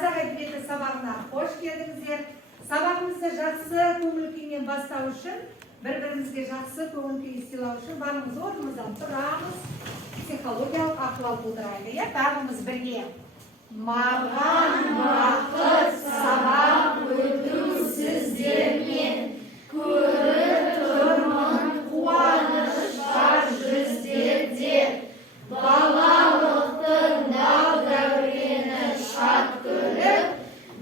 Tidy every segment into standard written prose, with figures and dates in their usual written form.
қазақ әдебиеті сабағына қош келдіңіздер. Сабағымызды жақсы көңіл күймен бастау үшін, бір-бірімізге жақсы көңіл күй сыйлау үшін барлығымыз орнымыздан тұрамыз, психологиялық ахуал тудырайық. Барлығымыз бірге. Маған бақыт сабақ өту сіздермен, көріп тұрмын қуаныш бар жүздерде, балалықтың дәурені шат көріп,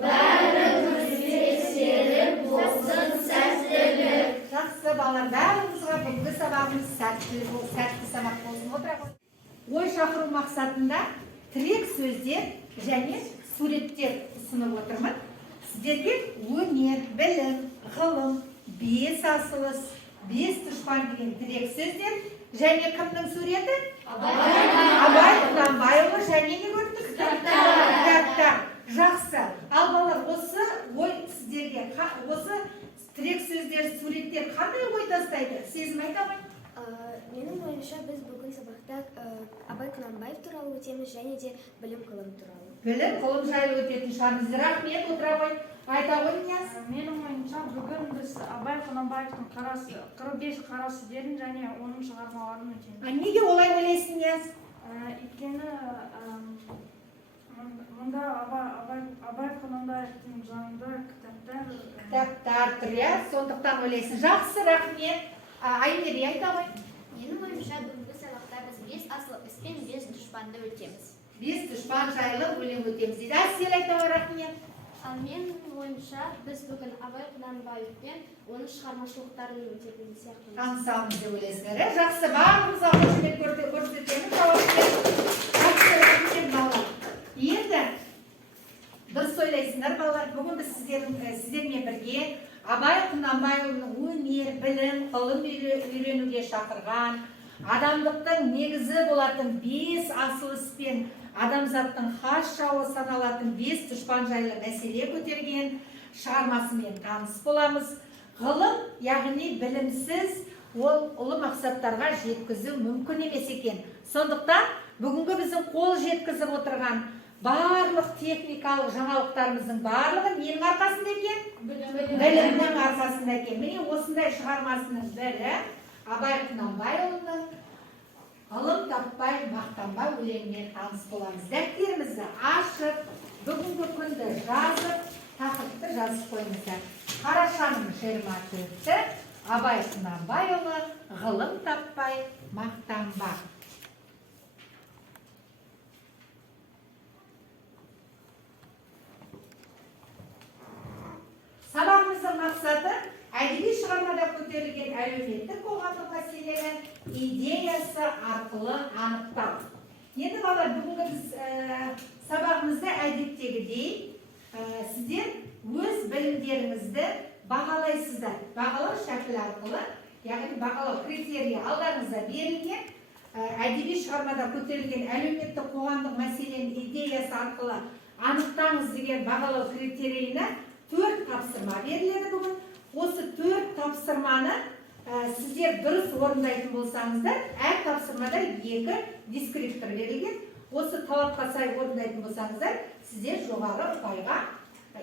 бәрімізге серік болсын сәттілік. Жақсы балалар, бәрімізге бүгінгі сабағымыз сәтті сабақ болсын. Отырайық. Ой шақыру мақсатында тірек сөздер және суреттер ұсынып отырмын. Сіздерге өнер, білім, ғылым, бес асылыс, бес дұшпан деген тірек сөздер және кімнің суреті? Абай Құнанбайұлы және не көрдік? Кітаптар. Жақсы. Ал балалар, осы ой сіздерге, осы тірек сөздер, суреттер қандай ой тастайды? Сезім айта ма? Менің ойымша біз бүгін сабақта Абай Құнанбаев туралы өтеміз және де білім ғылым туралы. Білім ғылым жайлы өтетін шығармыз. Рахмет, отыра ғой. Айта ғой, Нияз. Менің ойымша бүгін біз Абай Құнанбаевтың 45 қара сөздерін және оның шығармаларын өтеміз. Неге олай ойлайсың, Нияз? Өйткені мұнда Абай Құнанбаевтың жанында Кітаптар тұр, сондықтан ойлайсың. Жақсы, рахмет. Айнери, айта ғой. Менің ойымша бүгінгі сабақта біз бес асыл іс пен бес дұшпанды өтеміз. Бес дұшпан жайлы өлең өтеміз дейді. Әсел айта ғой, рахмет. Менің ойымша біз бүгін Абай Құнанбаев пен оның шығармашылықтарын өтетін сияқты. Танысамыз деп ойлайсыздар. Жақсы, барлығымызға қошемет көрсетеміз. Жақсы, рахмет балалар. Енді дұрыс ойлайсыңдар балалар. Бүгін біз сіздермен бірге Абай Құнанбайұлының өнер, білім, ғылым үйренуге шақырған, адамдықтың негізі болатын бес асыл іс пен адамзаттың хас жауы саналатын бес дұшпан жайлы мәселе көтерген шығармасымен таныс боламыз. Ғылым, яғни білімсіз, ол ұлы мақсаттарға жеткізу мүмкін емес екен. Сондықтан бүгінгі біздің қол жеткізіп отырған барлық техникалық жаңалықтарымыздың барлығы ненің арқасында екен? Білімнің арқасында екен. Міне осындай шығармасының бірі Абай Құнанбайұлының ғылым таппай мақтанба өлеңмен таныс боламыз. Дәптерімізді ашып, бүгінгі күнді жазып, тақырыпты жазып қойыңыздар. Қарашаның 24-і Абай Құнанбайұлы ғылым таппай мақтанба. Сабағымыздың мақсаты әдеби шығармада көтерілген әлеуметтік қоғамдық мәселенің идеясы арқылы анықтау. Енді балалар, бүгінгі біз сабағымызда әдеттегідей сіздер өз білімдеріңізді бағалайсыздар. Бағалау шәкіл арқылы, яғни бағалау критерийі алдарыңызда берілген, әдеби шығармада көтерілген әлеуметтік қоғамдық мәселенің идеясы арқылы анықтаңыз деген бағалау критерийіне 4 тапсырма беріледі бүгін. Осы 4 тапсырманы сіздер дұрыс орындайтын болсаңыздар, әр тапсырмада 2 дескриптор берілген. Осы талапқа сай орындайтын болсаңыздар, сіздер жоғары ұпайға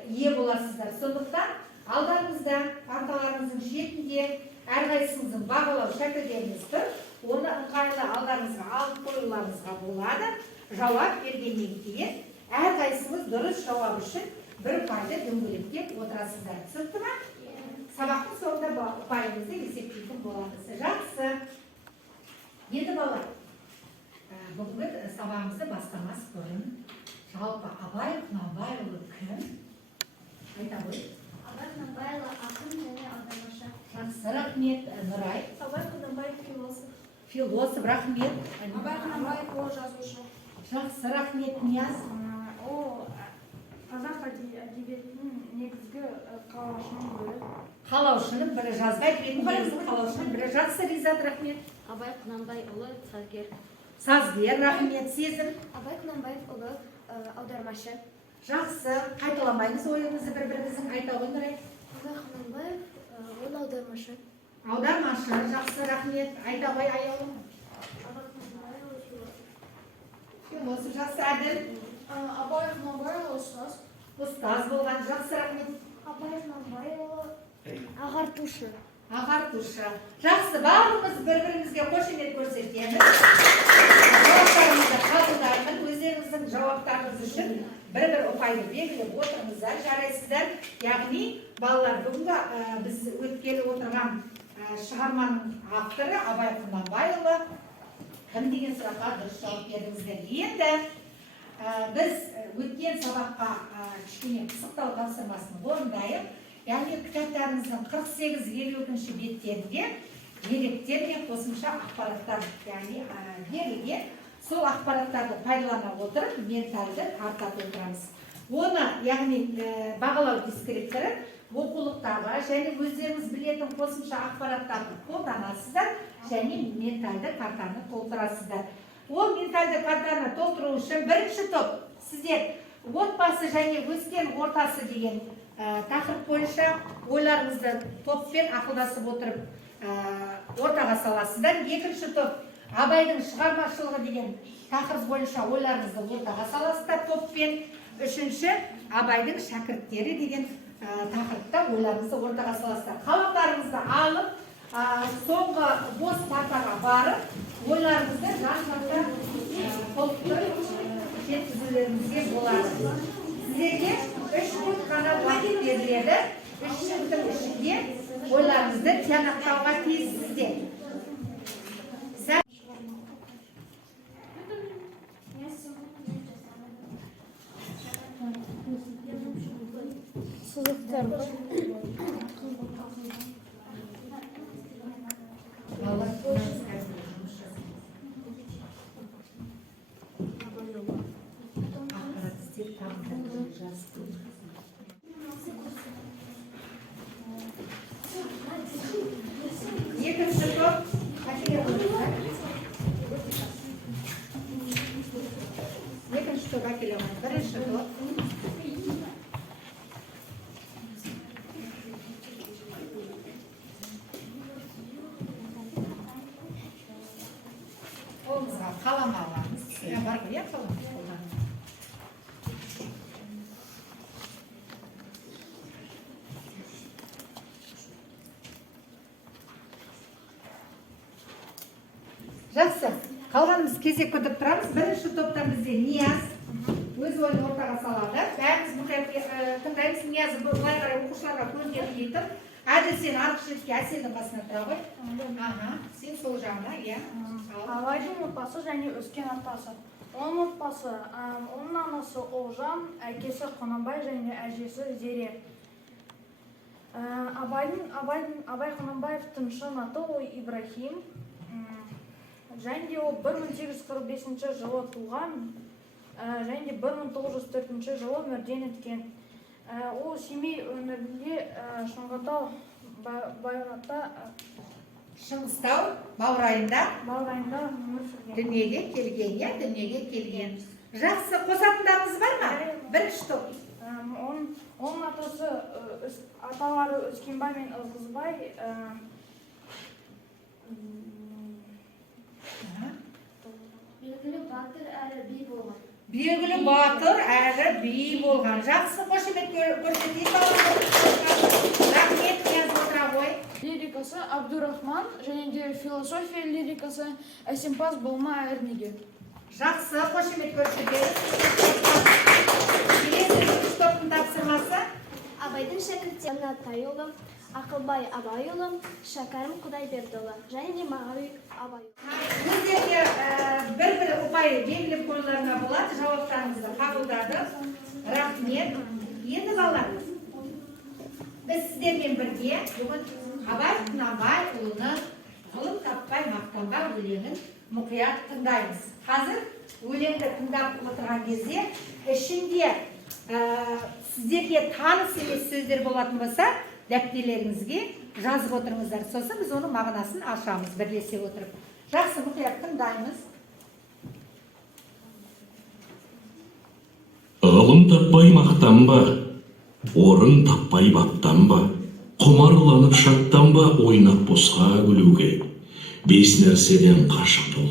ие боласыздар. Сондықтан алдарыңызда, парталарыңыздың шетінде әрқайсыңыздың бағалау шәкілдеріңіз тұр. Оны ыңғайлы алдарыңызға алып қоюларыңызға болады. Жауап бергеннен кейін әрқайсыңыз дұрыс жауап үшін бір ұпайды дөңгелектеп отырасыздар. Түсінікті ме? Сабақтың соңында ұпайыңызды есептейтін боламыз. Жақсы. Енді балалар, бүгінгі сабағымызды бастамас бұрын жалпы Абай Құнанбайұлы кім? Айта ғой. Абай Құнанбайұлы ақын және аудармашы. Жақсы, рахмет. Нұрай. Абай Құнанбаев философ. Философ, рахмет. Абай Құнанбаев ол жазушы. Жақсы, рахмет. Нияз. Ол қазақ әдебиетінің негізгі қалаушының бірі. Қалаушының бірі, жазба әдебиетінің негізгі қалаушының бірі. Жақсы, Ризат, рахмет. Абай Құнанбайұлы сазгер. Сазгер, рахмет. Сезім. Абай Құнанбаев ұлы аудармашы. Жақсы, қайталамаймыз ойыңызды бір-біріміздің. Айта ғой, Нұрай. Абай Құнанбаев ол аудармашы. Аудармашы, жақсы, рахмет. Айта ғой, аяулым. Абай Құнанбайұлы философ. Философ, жақсы, әділ. Абай Құнанбайұлы ұстаз. ұстаз болған. Жақсы, рахмет. Абай Құнанбайұлы ағартушы. Ағартушы. Жақсы, барлығымыз бір-бірімізге қошемет көрсетеміз. Жауаптарыңызды қабылдаймын. Өздеріңіздің жауаптарыңыз үшін бір-бір ұпайды белгілеп отырыңыздар, жарайсыздар. Яғни балалар, бүгінгі біз өткелі отырған шығарманың авторы Абай Құнанбайұлы кім деген сұраққа дұрыс жауап бердіңіздер. Енді біз өткен сабаққа кішкене пысықтау тапсырмасын орындайық. Яғни кітаптарыңыздың 48-52 беттерінде деректер мен қосымша ақпараттар берілген. Сол ақпараттарды пайдалана отырып ментальды карта толтырамыз. Оны, яғни бағалау дискрипторы оқулықтарға және өздеріңіз білетін қосымша ақпараттарды қолданасыздар және ментальды картаны толтырасыздар. Ол ментальды картаны толтыру үшін бірінші топ сіздер отбасы және өскен ортасы деген тақырып бойынша ойларыңызды топпен ақылдасып отырып ортаға саласыздар. Екінші топ Абайдың шығармашылығы деген тақырып бойынша ойларыңызды ортаға саласыздар топпен. Үшінші Абайдың шәкірттері деген тақырыпта ойларыңызды ортаға саласыздар. Қаламдарыңызды алып, соңғы бос партаға барып ойларыңызды жан-жақта толықтырып жеткізулеріңізге болады. Сіздерге 3 минут қана уақыт беріледі. 3 минуттың ішінде ойларыңызды тиянақтауға тиіссіздер. Сызықтар. Екінші топ әкеле қойыңыз. Бірінші топ қолыңызға қалам алыңыз. Бар ғой, қалам қолданыңыз. Жақсы, қалғанымыз кезек күтіп тұрамыз. Бірінші топтан бізде Нияз өз ойын ортаға салады. Бәріміз тыңдаймыз. Нияз былай қарай оқушыларға көзге қиытып, әділ сен арғы шетке әселдің қасына тұра ғой. Сен сол жағына, иә. Абайдың отбасы және өскен ортасы. Оның отбасы, оның анасы Олжан, әкесі Құнанбай және әжесі Зере. Абай Құнанбаевтың шын аты Ибрахим. Және ол 1845 жылы туған, және 1904 жылы өмірден өткен. Ол Семей өңірінде Шыңғытау Байратта Шыңғыстау Баурайында өмір сүрген. Дүниеге келген. Жақсы, қосатындарыңыз бар ма? Бірінші топ. Оның аталары Өскенбай мен Ырғызбай. Белгілі батыр әрі би болған. Белгілі батыр әрі би болған. Жақсы, қошемет көрсетейік. Рахмет, Нияз отыра ғой. Лирикасы Абдурахман және де философия лирикасы Әсемпаз болма әрнеге. Жақсы, қошемет көрсетейік. Келесі топтың тапсырмасы Абайдың шәкірттері Тайұлы, Ақылбай Абайұлы, Шәкәрім Құдайбердіұлы және де Мағауи Абайұлы. өздерге бір-бір ұпай белгілеп қоюларына болады. Жауаптарыңызды қабылдады. Рахмет. Енді балалар, біз сіздермен бірге бүгін Абай Құнанбайұлының ғылым таппай мақтанған өлеңін мұқият тыңдаймыз. Қазір өлеңді тыңдап отырған кезде ішінде сіздерге таныс емес сөздер болатын болса, дәптерлеріңізге жазып отырыңыздар. Сосын біз оның мағынасын ашамыз бірлесе отырып. Жақсы, мұқият тыңдаймыз. Ғылым таппай мақтанба, орын таппай баптанба, құмарланып шаттанба, ойнап босқа күлуге. 5 нәрседен қашық бол,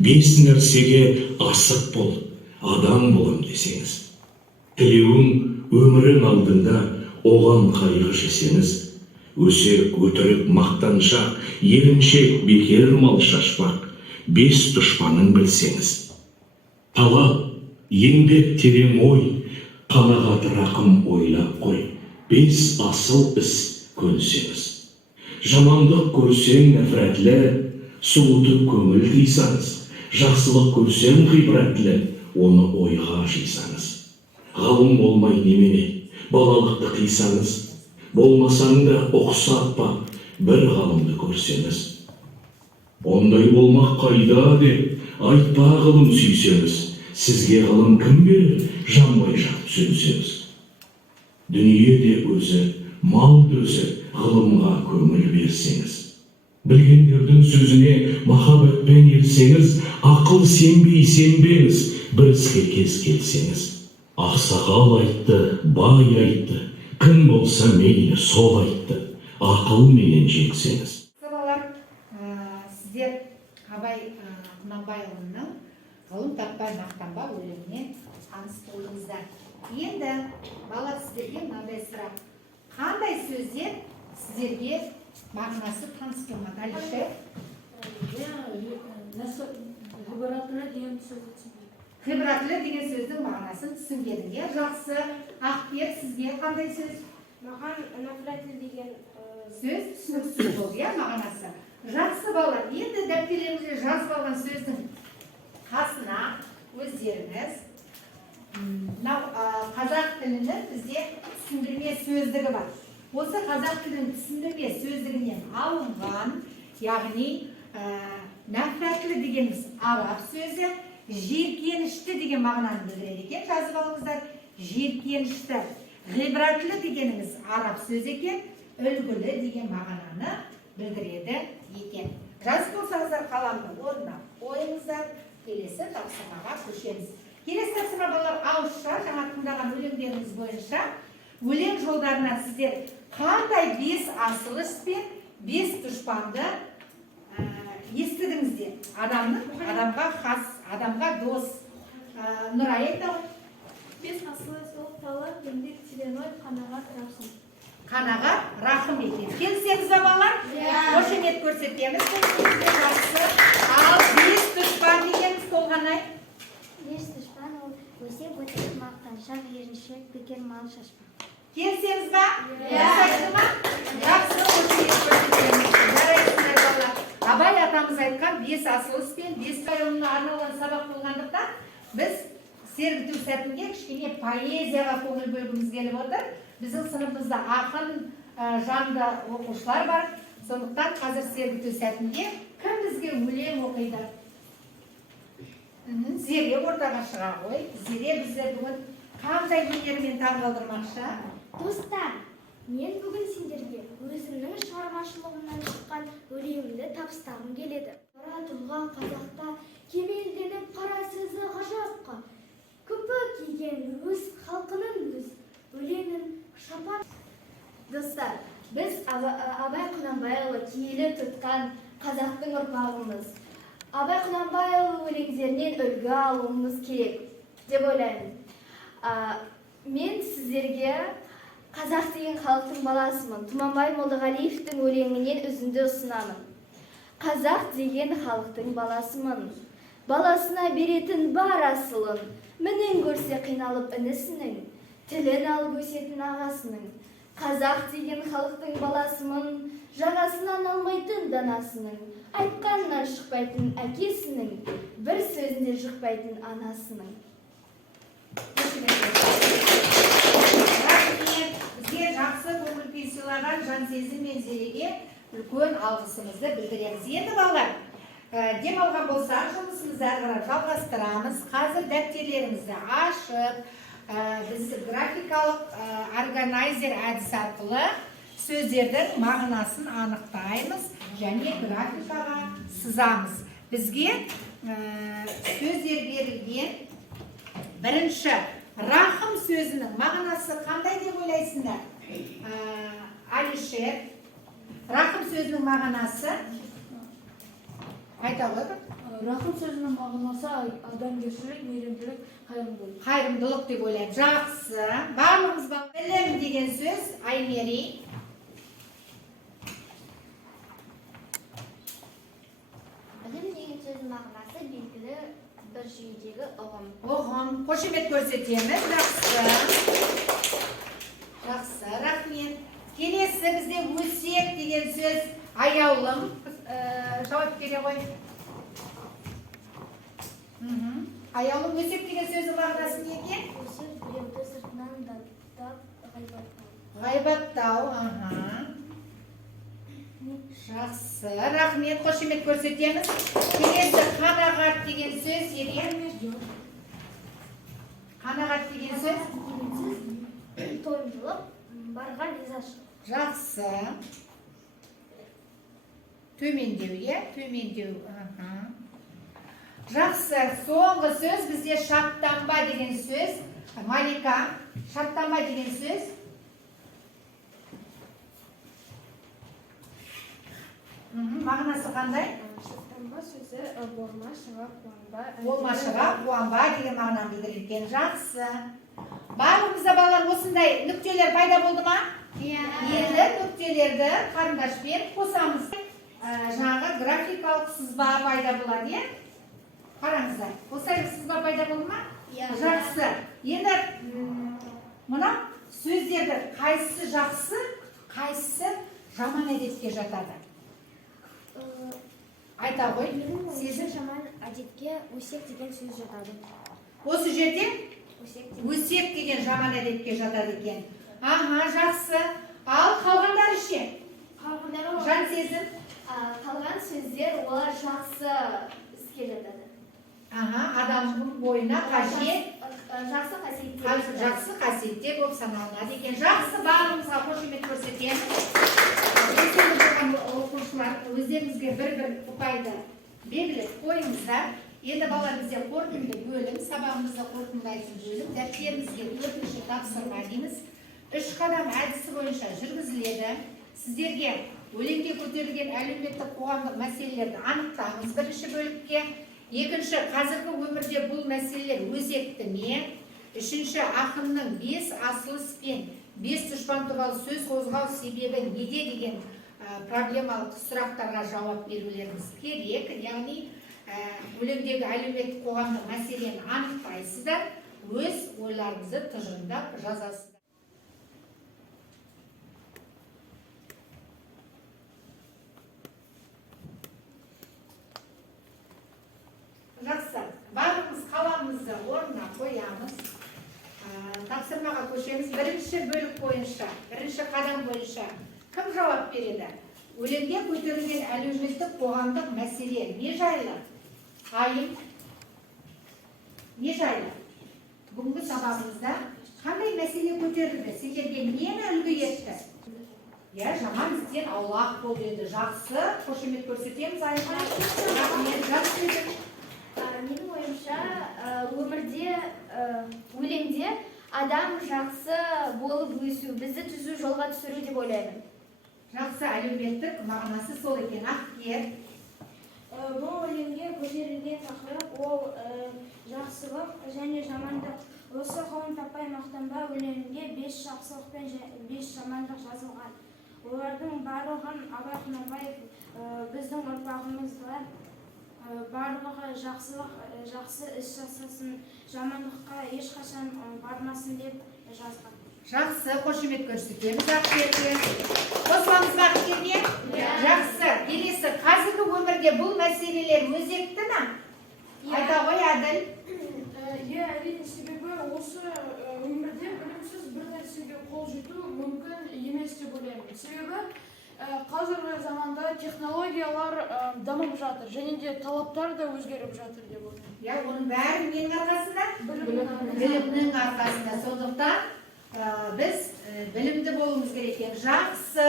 5 нәрсеге асық бол, адам болам десеңіз. Тілеуің өмірің алдында оған қайғы жесеңіз, өсек, өтірік, мақтаншақ, еріншек, бекер мал шашпақ, 5 дұшпанын білсеңіз. Талап, еңбек терең ой, қанағат рақым ойлап қой, 5 асыл іс көнсеңіз. Жамандық көрсең нәфрәтлі, суытып көңіл қисаңыз, жақсылық көрсең ғибратлі, оны ойға жисаңыз. Ғалым болмай немене, балалықты қисаңыз, болмасаң да ұқсап па, бір ғалымды көрсеңіз. Ондай болмақ қайда деп, айтпа ғылым сүйсеңіз, сізге ғылым кім берер, жанбай жатып сөнсеңіз. Дүние де өзі, мал дөзі, ғылымға көңіл берсеңіз. Білгендердің сөзіне махаббатпен ерсеңіз, ақыл сенбей сенбеңіз, бір іске кез келсеңіз. Ақсақал айтты, бай айтты, кім болса мейлі сол айтты, ақыл менен жексеңіз. Балалар, сіздер Абай Құнанбайұлының ғылым таппай мақтанба өлеңіне таныс болдыңыздар. Енді балалар, сіздерге мынандай сұрақ. Қандай сөздер сіздерге мағынасы таныс болмады? Алиша? Ғибратлы деген сөздің мағынасын түсінгеніңе жақсы. Ақбер, сізге қандай сөз? Маған нәфрәтлі деген Сөз түсініксіз болды, мағынасы. Жақсы балалар, енді дәптерлеріңізде жазып алған сөздің қасына өздеріңіз қазақ тілінің бізде түсіндірме сөздігі бар. Осы қазақ тілінің түсіндірме сөздігінен алынған, яғни нәфрәтлі дегеніміз араб сөзі, жиіркенішті деген мағынаны білдіреді екен, жазып алыңыздар. Жиіркенішті. Ғибратлы дегеніміз араб сөзі екен, үлгілі деген мағынаны білдіреді екен. Жазып болсаңыздар қаламды орнына қойыңыздар, келесі тапсырмаға көшеміз. Келесі тапсырма балалар ауызша, жаңа тыңдаған өлеңдеріңіз бойынша өлең жолдарына сіздер қандай 5 асыл іс пен 5 дұшпанды естідіңіздер? Адамға хас, адамға дос. Нұрай айтты. 5 асыл іс ол талап, еңбек, терең ой, қанағат, рақым. Қанағат, рақым екен. Келсеңіз бе балалар? Қошемет көрсетеміз. Жақсы. Ал 5 дұшпан дегеніміз толғанай? 5 дұшпан ол өсек, өтірік, мақтаншақ, еріншек, бекер мал шашпақ. Келсеңіз бе? Жақсы ма? Жақсы, қошемет көрсетеміз. Жарайсыңдар балалар. Абай атамыз айтқан 5 асыл іс пен 5 байылына арналған сабақ болғандықтан біз сергіту сәтінде кішкене поэзияға көңіл бөлгіміз келіп отыр. Біздің сыныпымызда ақын жанды оқушылар бар. Сондықтан қазір сергіту сәтінде кім бізге өлең оқиды? Зере ортаға шыға ғой. Зере біздер бүгін қандай өнермен таңғалдырмақшы? Достар, мен бүгін сендерге өзімнің шығармашылығымнан шыққан өлеңімді табыстағым келеді. Қара тұлға қазақта кемелденіп қара сөзі ғажапқа, күпі киген өз халқының өз өлеңін шапан. Достар, біз Абай Құнанбайұлы киелі тұтқан қазақтың ұрпағымыз. Абай Құнанбайұлы өлеңдерінен үлгі алуымыз керек деп ойлаймын. Мен сіздерге қазақ деген халықтың баласымын. Тұманбай Молдағалиевтің өлеңінен үзінді ұсынамын. Қазақ деген халықтың баласымын. Баласына беретін бар асылын, мінін көрсе қиналып інісінің, тілін алып өсетін ағасының. Қазақ деген халықтың баласымын, жағасынан алмайтын данасының, айтқанынан шықпайтын әкесінің, бір сөзінде жұқпайтын анасының. Бізге жақсы көңіл күй сыйлаған Жансезім мен Зереге үлкен алғысымызды білдіреміз. Енді балалар, демалған болсақ, жұмысымызды әрі қарай жалғастырамыз. Қазір дәптерлерімізді ашып, біз графикалық органайзер әдісі арқылы сөздердің мағынасын анықтаймыз және графикаға сызамыз. Бізге сөздер берілген. Бірінші, рахым сөзінің мағынасы қандай деп ойлайсыңдар? Алишер, рахым сөзінің мағынасы айта ғой. Рақым сөзінің мағынасы адамгершілік, мейірімділік, қайырымдылық. Қайырымдылық деп ойлаймын. Жақсы. Барлығымыз білім деген сөз Аймери. Білім деген сөздің мағынасы белгілі бір жүйедегі ұғым. Оғым. Қошемет көрсетеміз. Жақсы. Жақсы. Рахмет. Келесі бізде өсек деген сөз аяулым. Жауап бере ғой. Аяулым өсек деген сөздің мағынасы не екен? Өсек біреуді сыртынан даттап ғайбаттау. Ғайбаттау. Жақсы. Рахмет. Қошемет көрсетеміз. Келесі қанағат деген сөз ерен. Қанағат деген сөз? Тойымдылық, барға ризашылық. Жақсы. Төмендеу, е? Төмендеу. Жақсы. Соңғы сөз бізде шаттанба деген сөз. Малика, шаттанба деген сөз. Мағынасы қандай? Шаттанба сөзі болмашыға, қуанба. Болмашыға, қуанба деген мағынаны білдірілген. Жақсы. Барлығымызда балалар осындай нүктелер пайда болды ма? Енді нүктелерді қарындашпен қосамыз. Жаңағы графикалық сызба пайда болады, е? Қараңыздар. Осылай сызба пайда болды ма? Жақсы. Енді мына сөздерді қайсысы жақсы, қайсысы жаман әдетке жатады? Айта ғой. Сезім жаман әдетке өсек деген сөз жатады. Осы жерде өсек деген жаман әдетке жатады екен. Жақсы. Ал қалғандары ше? Жан сезім. Қалған сөздер олар жақсы іске жатады. Адамның бойына қажет Жақсы қасиеттер. жақсы қасиеттер болып саналынады екен. Жақсы, барлығымызға қошемет көрсетеміз. Белсенді болған оқушылар өздеріңізге бір-бір ұпайды белгілеп қойыңыздар. Енді балалар бізде қорытынды бөлім, сабағымызды қорытындылайтын бөлім, дәптерімізге 4-ші тапсырма дейміз. 3 қадам әдісі бойынша жүргізіледі. Сіздерге өлеңге көтерілген әлеуметтік қоғамдық мәселелерді анықтаңыз бірінші бөлікке. Екінші, қазіргі өмірде бұл мәселелер өзекті ме? Үшінші, ақынның 5 асыл іс пен 5 дұшпан туралы сөз қозғау себебі неде деген проблемалық сұрақтарға жауап берулеріңіз керек. Яғни өлеңдегі әлеуметтік қоғамдық мәселені анықтайсыздар, өз ойларыңызды тұжырымдап жазасыздар. Жақсы, барлығымыз қаламызды орнына қоямыз. Тапсырмаға көшеміз. Бірінші бөлік бойынша, бірінші қадам бойынша кім жауап береді? Өлеңге көтерілген әлеуметтік қоғамдық мәселе не жайлы? Айым, не жайлы? Бүгінгі сабағымызда қандай мәселе көтерілді? Сендерге нені үлгі етті? Жаман істен аулақ бол деді. Жақсы, қошемет көрсетеміз. Жақсы. Менің ойымша, өлеңде адам жақсы болып өсу, бізді түзу жолға түсіру деп ойлаймын. Жақсы, әлеуметтік мағынасы сол екен. Ақкер. Бұл өлеңге көтерілген тақырып ол жақсылық және жамандық. Осы қауым таппай мақтанба өлеңге 5 жақсылық пен 5 жамандық жазылған. Олардың барлығын Абай Құнанбаев біздің ұрпағымызға барлығы жақсы іс жасасын, жамандыққа ешқашан бармасын деп жазған. Жақсы, қошемет көрсетеміз Ақкерге. Қосыламыз ба Ақкерге? Жақсы. Келесі, қазіргі өмірде бұл мәселелер өзекті ме? Айта ғой, Әділ. Әрине, себебі осы өмірде білімсіз бір нәрсеге қол жету мүмкін емес деп ойлаймын. Себебі қазіргі заманда технологиялар дамып жатыр, және де талаптар да өзгеріп жатыр деп ойлаймын. Оның бәрі ненің арқасында? Білімнің арқасында. Сондықтан біз білімді болуымыз керек екен. Жақсы.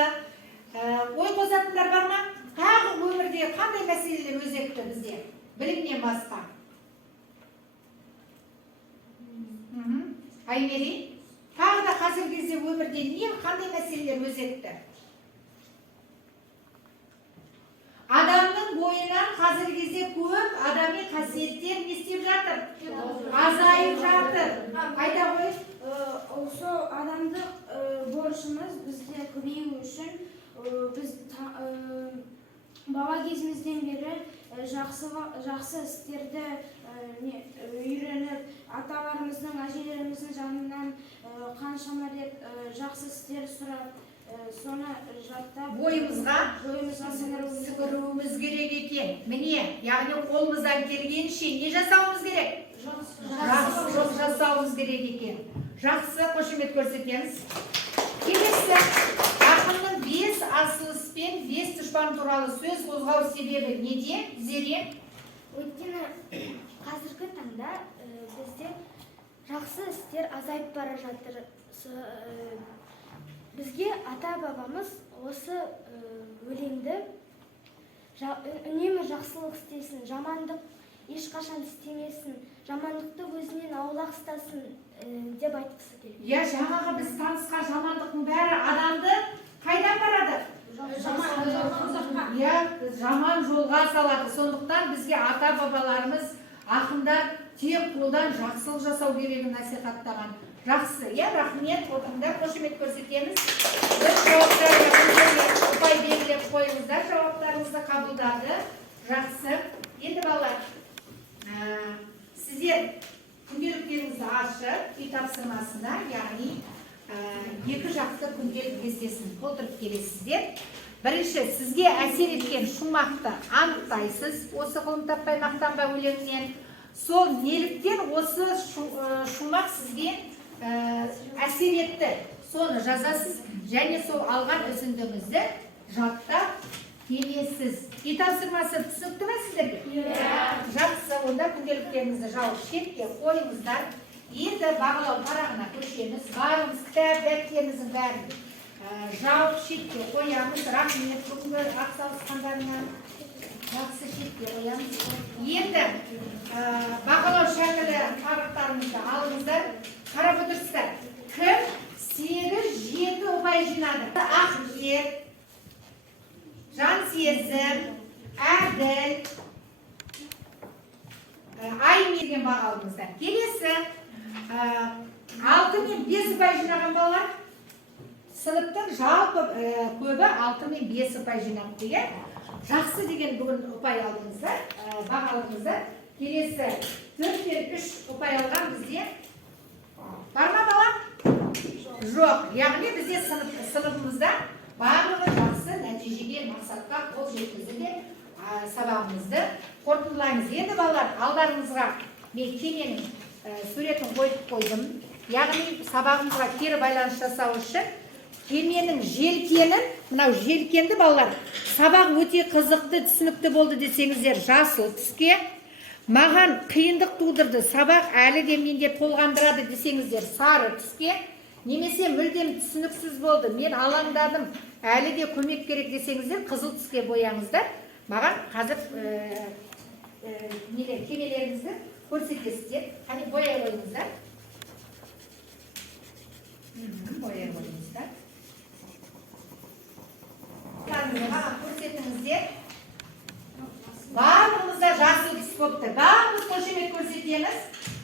Ой қосатындар бар ма? Тағы өмірде қандай мәселелер өзекті бізде? Білімнен басқа. Аймери, тағы да қазіргі кезде өмірде қандай мәселелер өзекті? Адамның бойынан қазіргі кезде көп адами қасиеттер не істеп жатыр? Азайып жатыр. Қайда ғой? Осы адамдық борышымыз бізде көбею үшін біз бала кезімізден бері жақсы істерді үйреніп, аталарымыздың, әжелеріміздің жанынан қаншама рет жақсы істер сұрап, соны жаттап Бойымызға сіңіруіміз керек екен. Міне, яғни қолымыздан келгенше не жасауымыз керек? Жақсы жасауымыз керек екен. Жақсы, қошемет көрсетеміз. Келесі, ақынның 5 асылыс пен 5 дұшпан туралы сөз қозғау себебі неде? Зере? Өйткені қазіргі таңда бізде жақсы істер азайып бара жатыр. Бізге ата-бабамыз осы өлеңді үнемі жақсылық істесін, жамандық ешқашан істемесін, жамандықты өзінен аулақ ұстасын деп айтқысы келеді. Я жаңағы біз танысқан жамандықтың бәрі адамды қайдан барады? Жаман жолға салады. Сондықтан бізге ата-бабаларымыз ақындар тек қолдан жақсылық жасау керегін насихаттаған. Жақсы, рахмет, отырыңдар, қошемет көрсетеміз. Біз ұпай белгілеп қойыңыздар, жауаптарыңызды қабылдады. Жақсы. Енді балалар, сіздер күнделіктеріңізді ашып, үй тапсырмасына, яғни екі жақты күнделік кестесін толтырып келесіздер. Бірінші, сізге әсер еткен шумақты анықтайсыз, осы ғылым таппай мақтанба өлеңінен. Сол неліктен осы шумақ сізге әсер етті, соны жазасыз, және сол алған үзіндіңізді жаттап келесіз. Үй тапсырмасы түсінікті ме сіздерге? Жақсы, онда күнделіктеріңізді жауып шетке қойыңыздар. Енді бағалау парағына көшеміз. Барлығымыз кітап дәптеріміздің бәрін жауып шетке қоямыз. Рахмет бүгінгі атсалысқандарына. Жақсы шетке қоямыз. Енді бағалау шәкілі парақтарымызды алыңыздар. Қарап отырсыздар. Кім 8-7 ұпай жинады? Ақниет, Жансезім, Әділ, Аймерген бағалыңыздар. Келесі 6 мен 5 ұпай жинаған балалар. Сыныптың жалпы көбі 6 мен 5 ұпай жинап деген. Жақсы деген бүгін ұпай алдыңыздар, бағалыңыздар. Келесі 4 пен 3 ұпай алған бізде бар ма бала? Жоқ. Яғни бізде сыныбымызда барлығы жақсы нәтижеге, мақсатқа қол жеткізуде сабағымызды қорытындылаймыз. Енді балалар, алдарыңызға мен кеменің суретін қойып қойдым. Яғни сабағымызға кері байланыс жасау үшін кеменің желкенін, мынау желкенді балалар, сабақ өте қызықты, түсінікті болды десеңіздер, жасыл түске, маған қиындық тудырды, сабақ әлі де менде толғандырады десеңіздер, сары түске, немесе мүлдем түсініксіз болды, мен алаңдадым, әлі де көмек керек десеңіздер, қызыл түске бояңыздар. Маған қазір кемелеріңізді көрсетесіздер. Қане бояй қойыңыздар. Бояй қойыңыздар. Маған көрсетіңіздер. Барлығымызда жасыл түс болыпты. Барлығымыз қошемет көрсетеміз.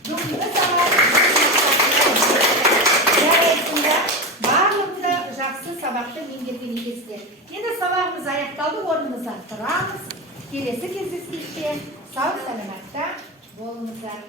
Бүгінгі сабақ барлығында жақсы сабақты меңгерген екенсіздер. Енді сабағымыз аяқталды, орнымыздан тұрамыз. Келесі кездескенше сау саламатта болыңыздар.